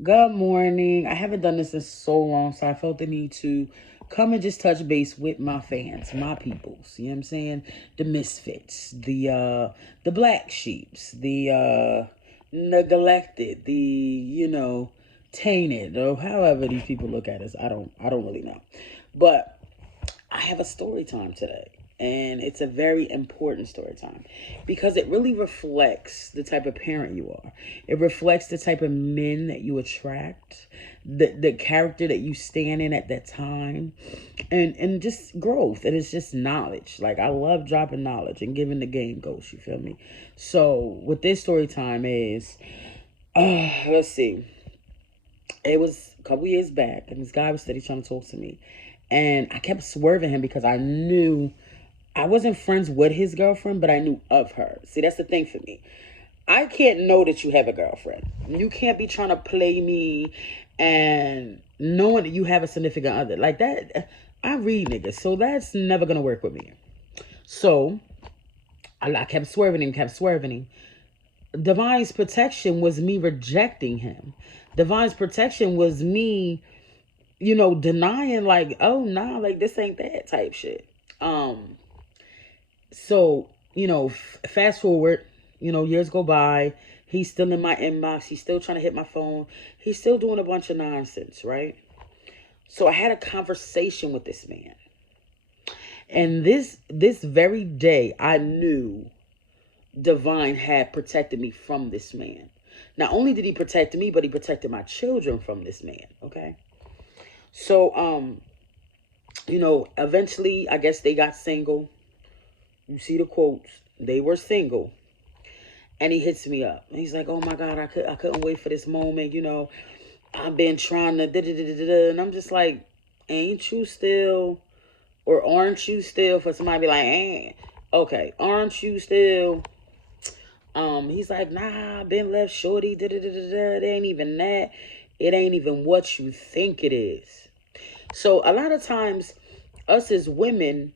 Good morning. I haven't done this in so long, so I felt the need to come and just touch base with my fans, my peoples. You know what I'm saying? The misfits, the black sheeps, the neglected, the tainted, or however these people look at us. I don't really know. But I have a story time today, and it's a very important story time because it really reflects the type of parent you are. It reflects the type of men that you attract, the character that you stand in at that time, and just growth. And it's just knowledge. Like, I love dropping knowledge and giving the game ghost. You feel me? So what this story time is, let's see. It was a couple years back, and this guy was steady trying to talk to me, and I kept swerving him because I knew I wasn't friends with his girlfriend, but I knew of her. See, that's the thing for me. I can't know that you have a girlfriend. You can't be trying to play me and knowing that you have a significant other. Like that, I read niggas, so that's never gonna work with me. So I kept swerving him, kept swerving him. Divine's protection was me rejecting him. Divine's protection was me, denying, like, oh nah, like this ain't that type shit. Um, So, fast forward, years go by. He's still in my inbox. He's still trying to hit my phone. He's still doing a bunch of nonsense, right? So I had a conversation with this man. And this very day, I knew Divine had protected me from this man. Not only did he protect me, but he protected my children from this man, okay? So, eventually, I guess they got single. You see the quotes. They were single. And he hits me up. And he's like, "Oh my God, I couldn't wait for this moment. I've been trying to da da da da da." And I'm just like, "Ain't you still, or aren't you still?" For somebody to be like, "Eh, okay, aren't you still?" He's like, "Nah, I've been left shorty. Da da da da da. It ain't even that. It ain't even what you think it is." So a lot of times, us as women,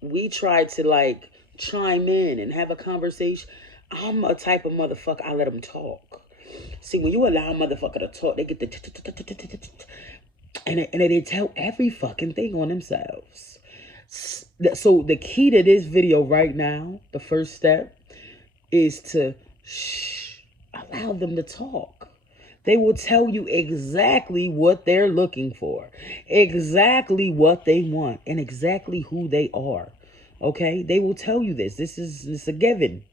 we try to like chime in and have a conversation. I'm a type of motherfucker, I let them talk. See, when you allow a motherfucker to talk, they get the and they tell every fucking thing on themselves. So the key to this video right now, the first step, is to allow them to talk. They will tell you exactly what they're looking for, exactly what they want, and exactly who they are. Okay? They will tell you this. This is a given.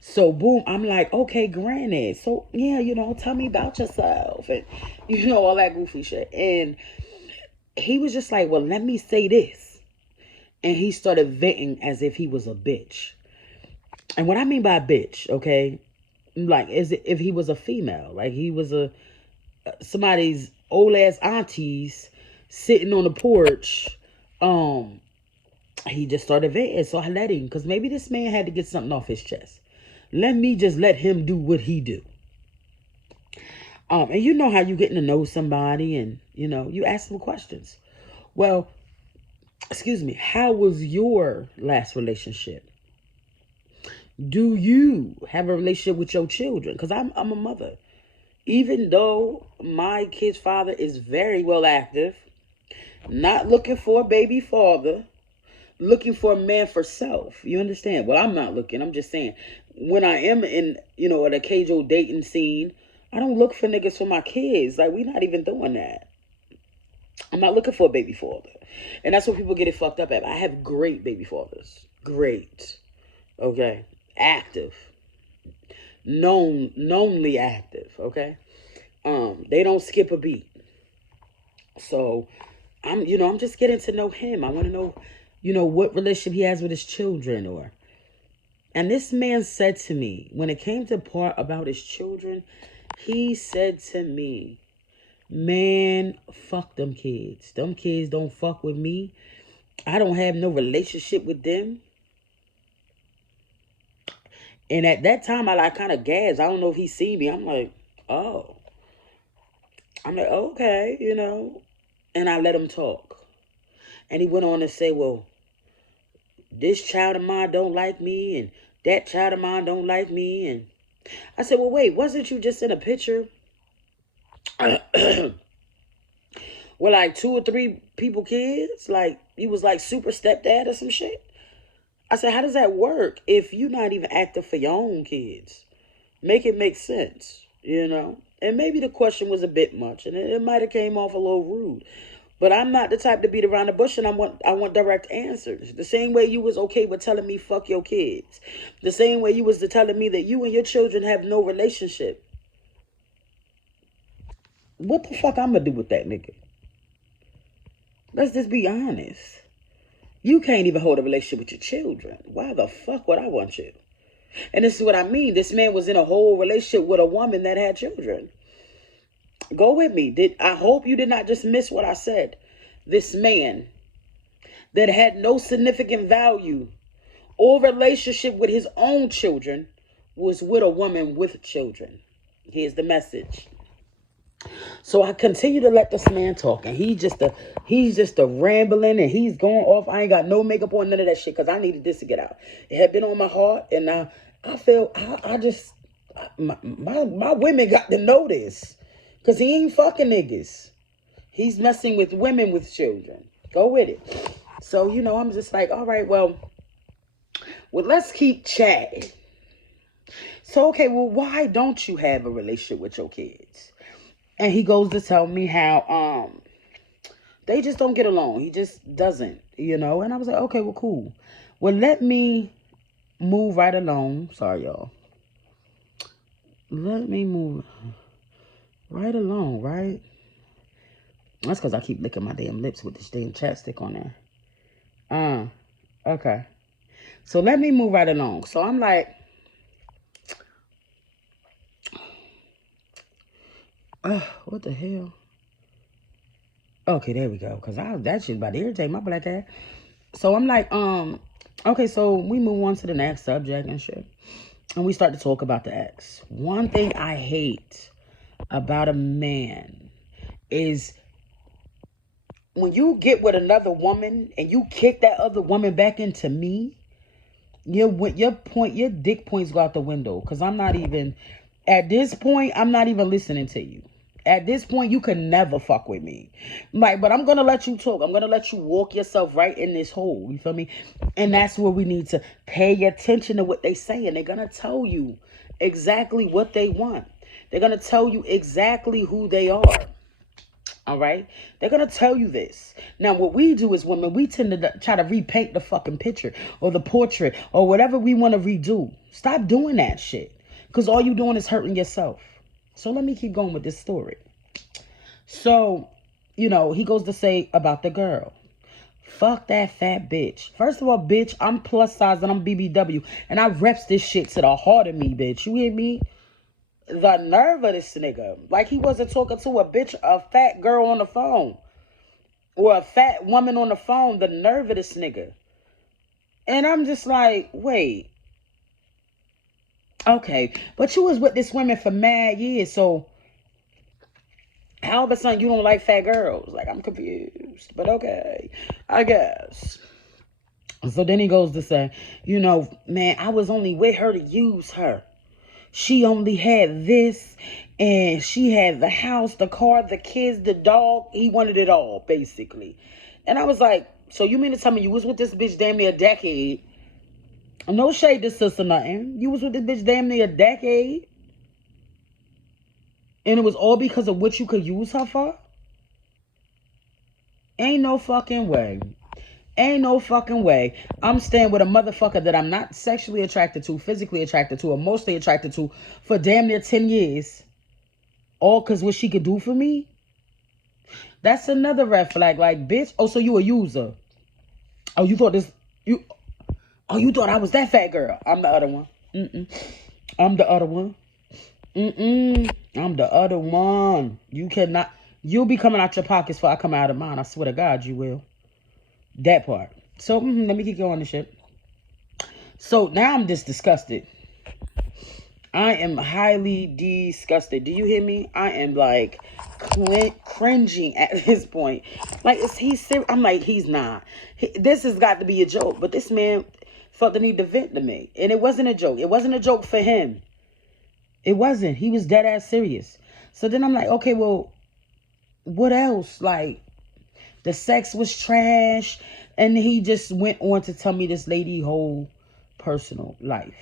So boom, I'm like, okay, granted. So yeah, tell me about yourself and all that goofy shit. And he was just like, well, let me say this. And he started venting as if he was a bitch. And what I mean by bitch, okay, like, is it if he was a female, like he was a somebody's old ass aunties sitting on the porch. um he just started venting, so I let him, because maybe this man had to get something off his chest. Let me just let him do what he do. And you know how you getting to know somebody, and you ask them questions. Well, excuse me, how was your last relationship? Do you have a relationship with your children? Because I'm a mother. Even though my kid's father is very well active, not looking for a baby father, looking for a man for self. You understand? Well, I'm not looking. I'm just saying, when I am in, an occasional dating scene, I don't look for niggas for my kids. Like, we not even doing that. I'm not looking for a baby father. And that's what people get it fucked up at. I have great baby fathers. Great. Okay. Active. Knownly active. Okay. They don't skip a beat. So I'm just getting to know him. I want to know, what relationship he has with his children, and this man said to me, when it came to part about his children, he said to me, "Man, fuck them kids. Them kids don't fuck with me. I don't have no relationship with them." And at that time, I like kind of gasped. I don't know if he see me. I'm like, oh. I'm like, okay, And I let him talk. And he went on to say, well, this child of mine don't like me, and that child of mine don't like me. And I said, well, wait, wasn't you just in a picture With like 2 or 3 people kids, like you was like super stepdad or some shit. I said, how does that work if you're not even active for your own kids? Make it make sense, you know? And maybe the question was a bit much, and it might have came off a little rude. But I'm not the type to beat around the bush, and I want direct answers. The same way you was okay with telling me fuck your kids. The same way you was telling me that you and your children have no relationship. What the fuck I'm gonna do with that nigga? Let's just be honest. You can't even hold a relationship with your children. Why the fuck would I want you? And this is what I mean. This man was in a whole relationship with a woman that had children. Go with me. I hope you did not just miss what I said. This man that had no significant value or relationship with his own children was with a woman with children. Here's the message. So I continue to let this man talk, and he's just a rambling, and he's going off. I ain't got no makeup on, none of that shit, because I needed this to get out. It had been on my heart, and I feel my women got to know this, because he ain't fucking niggas. He's messing with women with children. Go with it. So, I'm just like, all right, well, let's keep chatting. So, okay, well, why don't you have a relationship with your kids? And he goes to tell me how they just don't get along. He just doesn't, And I was like, okay, well, cool. Well, let me move right along. Sorry, y'all. Let me move right along, right? That's because I keep licking my damn lips with this damn chapstick on there. Okay. So let me move right along. So I'm like, what the hell? Okay, there we go. Because that shit about to irritate my black ass. So I'm like, okay, so we move on to the next subject and shit. And we start to talk about the ex. One thing I hate about a man is when you get with another woman and you kick that other woman back into me, your dick points go out the window. Because at this point, I'm not even listening to you. At this point, you can never fuck with me. Like, but I'm going to let you talk. I'm going to let you walk yourself right in this hole. You feel me? And that's where we need to pay attention to what they say. And they're going to tell you exactly what they want. They're going to tell you exactly who they are. All right? They're going to tell you this. Now, what we do as women, we tend to try to repaint the fucking picture or the portrait or whatever we want to redo. Stop doing that shit. Because all you're doing is hurting yourself. So let me keep going with this story. So, he goes to say about the girl. Fuck that fat bitch. First of all, bitch, I'm plus size and I'm BBW. And I reps this shit to the heart of me, bitch. You hear me? The nerve of this nigga. Like he wasn't talking to a fat girl on the phone. Or a fat woman on the phone. The nerve of this nigga. And I'm just like, wait. Okay, but you was with this woman for mad years, so how all of a sudden you don't like fat girls? Like, I'm confused, but okay, I guess. So then he goes to say, man, I was only with her to use her. She only had this, and she had the house, the car, the kids, the dog. He wanted it all, basically. And I was like, so you mean to tell me you was with this bitch damn near a decade? No shade to sister nothing. You was with this bitch damn near a decade. And it was all because of what you could use her for? Ain't no fucking way. Ain't no fucking way. I'm staying with a motherfucker that I'm not sexually attracted to, physically attracted to, emotionally attracted to for damn near 10 years. All because what she could do for me? That's another red flag. Like, bitch, oh, so you a user. Oh, you thought you thought I was that fat girl. I'm the other one. I'm the other one. I'm the other one. You'll be coming out your pockets before I come out of mine. I swear to God, you will. That part. So, let me keep going this shit. So, now I'm just disgusted. I am highly disgusted. Do you hear me? I am like cringing at this point. Like, is he serious? I'm like, he's not. This has got to be a joke. But this man felt the need to vent to me. And it wasn't a joke. It wasn't a joke for him. It wasn't. He was dead ass serious. So then I'm like, okay, well, what else? Like, the sex was trash. And he just went on to tell me this lady whole personal life.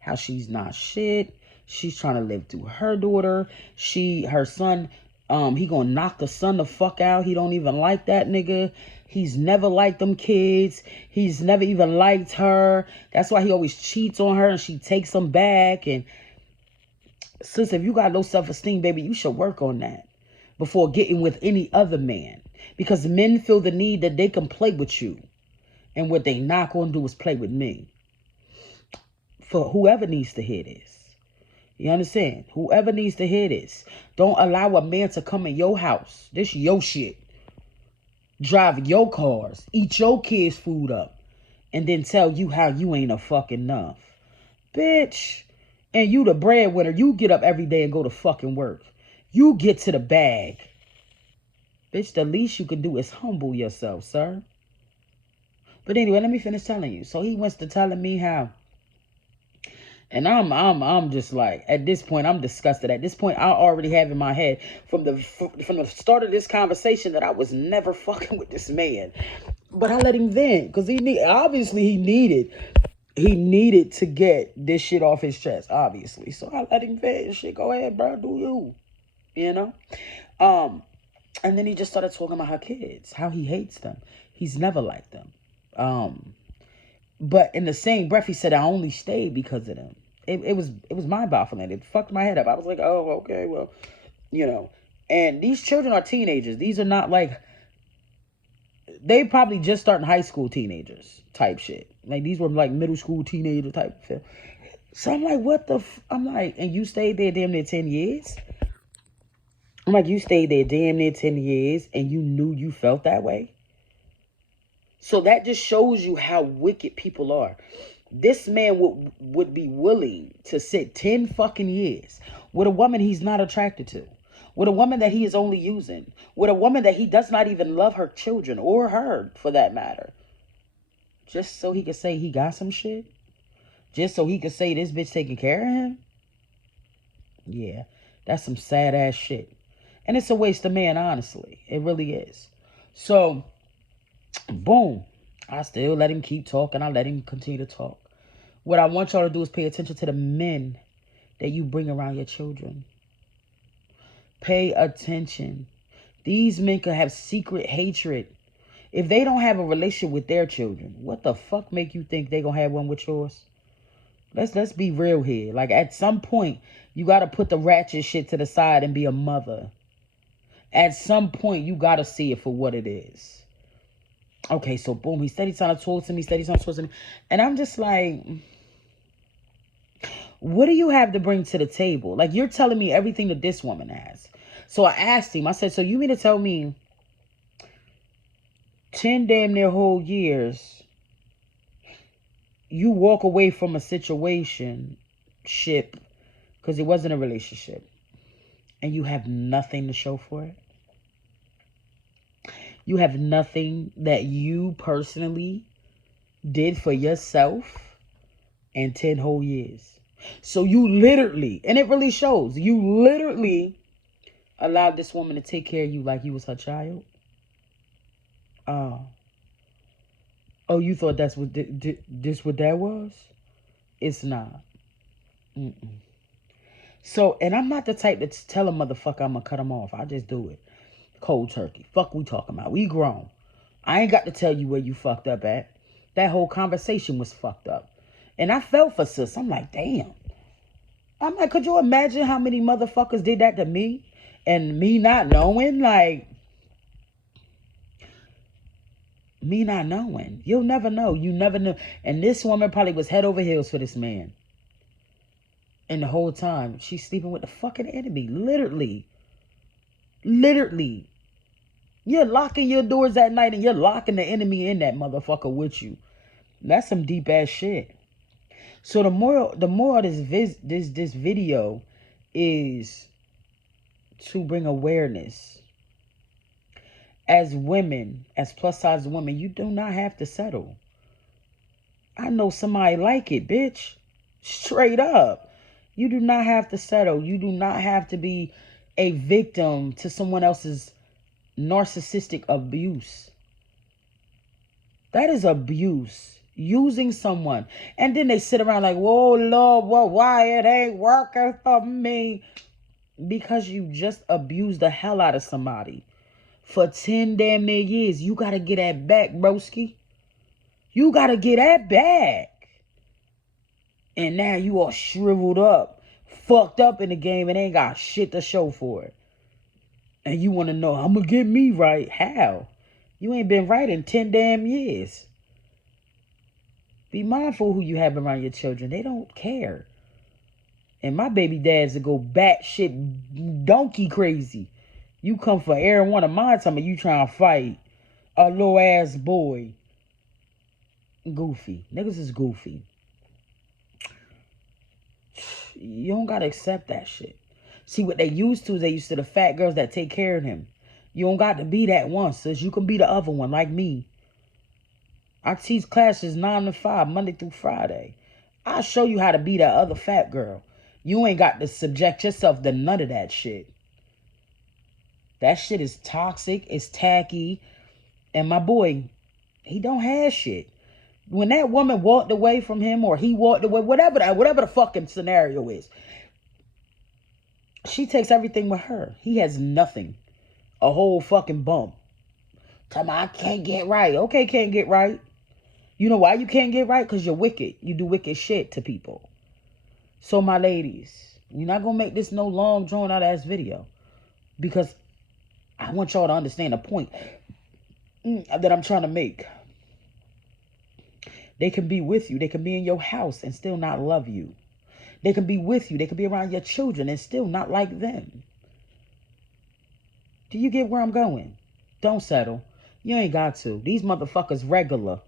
How she's not shit. She's trying to live through her daughter. Her son, he gonna knock the son the fuck out. He don't even like that nigga. He's never liked them kids. He's never even liked her. That's why he always cheats on her and she takes him back. And sis, if you got low self-esteem, baby, you should work on that before getting with any other man. Because men feel the need that they can play with you. And what they not gonna do is play with me. For whoever needs to hear this. You understand? Whoever needs to hear this. Don't allow a man to come in your house. This your shit. Drive your cars. Eat your kids' food up. And then tell you how you ain't a fucking enough. Bitch. And you the breadwinner. You get up every day and go to fucking work. You get to the bag. Bitch, the least you can do is humble yourself, sir. But anyway, let me finish telling you. So he wants to telling me how. And I'm just like, at this point, I'm disgusted. At this point, I already have in my head from the start of this conversation that I was never fucking with this man. But I let him vent because obviously he needed to get this shit off his chest, obviously. So I let him vent. Shit, go ahead, bro, do you? You know? And then he just started talking about her kids, how he hates them. He's never liked them. But in the same breath, he said, I only stayed because of them. It was mind-boggling. It fucked my head up. I was like, oh, okay, well, you know. And these children are teenagers. These are not like, they probably just starting high school teenagers type shit. Like, these were like middle school teenager type of film. So I'm like, what the I'm like, and you stayed there damn near 10 years? I'm like, you stayed there damn near 10 years and you knew you felt that way? So that just shows you how wicked people are. This man would be willing to sit 10 fucking years with a woman he's not attracted to, with a woman that he is only using, with a woman that he does not even love her children or her for that matter, just so he could say he got some shit, just so he could say this bitch taking care of him. Yeah, that's some sad ass shit. And it's a waste of man, honestly. It really is. So, boom. I still let him keep talking. I let him continue to talk. What I want y'all to do is pay attention to the men that you bring around your children. Pay attention. These men could have secret hatred. If they don't have a relationship with their children, what the fuck make you think they gonna have one with yours? Let's be real here. Like, at some point, you gotta put the ratchet shit to the side and be a mother. At some point, you gotta see it for what it is. Okay, so boom, he steady trying to talk to me, and I'm just like, what do you have to bring to the table? Like, you're telling me everything that this woman has. So I asked him, I said, so you mean to tell me 10 damn near whole years, you walk away from a situation, because it wasn't a relationship, and you have nothing to show for it? You have nothing that you personally did for yourself in 10 whole years. So you literally, and it really shows, you literally allowed this woman to take care of you like you was her child. Oh, you thought that's what this what that was? It's not. So, and I'm not the type to tell a motherfucker I'm gonna cut him off. I just do it. Cold turkey. Fuck we talking about. We grown. I ain't got to tell you where you fucked up at. That whole conversation was fucked up. And I felt for sis. I'm like, damn. I'm like, could you imagine how many motherfuckers did that to me? And me not knowing? Like, me not knowing. You'll never know. You never know. And this woman probably was head over heels for this man. And the whole time, she's sleeping with the fucking enemy. Literally. Literally. You're locking your doors at night and you're locking the enemy in that motherfucker with you. That's some deep ass shit. So the moral of this video is to bring awareness. As women, as plus size women, you do not have to settle. I know somebody like it, bitch. Straight up. You do not have to settle. You do not have to be a victim to someone else's narcissistic abuse. That is abuse. Using someone. And then they sit around like, whoa, Lord, well, why it ain't working for me? Because you just abused the hell out of somebody for 10 damn near years. You got to get that back, broski. You got to get that back. And now you all shriveled up, fucked up in the game, and ain't got shit to show for it. And you want to know, I'm going to get me right. How? You ain't been right in 10 damn years. Be mindful who you have around your children. They don't care. And my baby dads that go batshit donkey crazy. You come for every one of mine, tell me you trying to fight a little ass boy. Goofy. Niggas is goofy. You don't gotta accept that shit. See, what they used to is they used to the fat girls that take care of him. You don't got to be that one, sis. You can be the other one, like me. I teach classes 9 to 5, Monday through Friday. I'll show you how to be that other fat girl. You ain't got to subject yourself to none of that shit. That shit is toxic. It's tacky. And my boy, he don't have shit. When that woman walked away from him, or he walked away, whatever the fucking scenario is, she takes everything with her. He has nothing. A whole fucking bump. Tell me I can't get right. Okay, can't get right. You know why you can't get right? Because you're wicked. You do wicked shit to people. So my ladies, you're not going to make this no long drawn out ass video. Because I want y'all to understand the point that I'm trying to make. They can be with you. They can be in your house and still not love you. They can be with you. They can be around your children and still not like them. Do you get where I'm going? Don't settle. You ain't got to. These motherfuckers regular.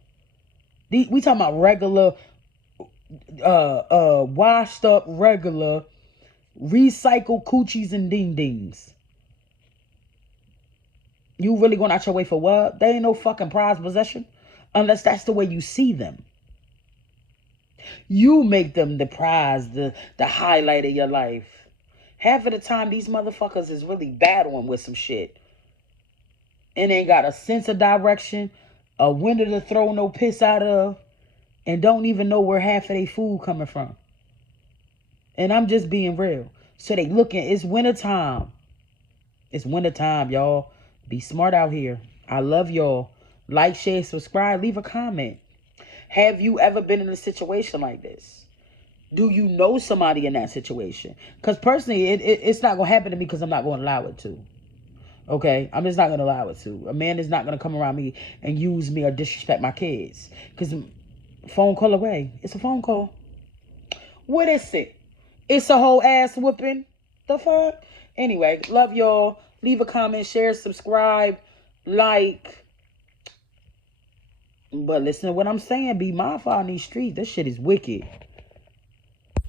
We talking about regular, washed up, regular, recycled coochies and ding-dings. You really going out your way for what? They ain't no fucking prized possession. Unless that's the way you see them. You make them the prize, the highlight of your life. Half of the time, these motherfuckers is really battling with some shit. And ain't got a sense of direction, a window to throw no piss out of, and don't even know where half of their food coming from. And I'm just being real. So they looking, it's wintertime. It's wintertime, y'all. Be smart out here. I love y'all. Like, share, subscribe, leave a comment. Have you ever been in a situation like this? Do you know somebody in that situation? Because personally, it's not going to happen to me because I'm not going to allow it to. Okay? I'm just not going to allow it to. A man is not going to come around me and use me or disrespect my kids. Because phone call away. It's a phone call. What is it? It's a whole ass whooping. The fuck? Anyway, love y'all. Leave a comment, share, subscribe, like. But listen to what I'm saying. Be mindful on these streets. This shit is wicked.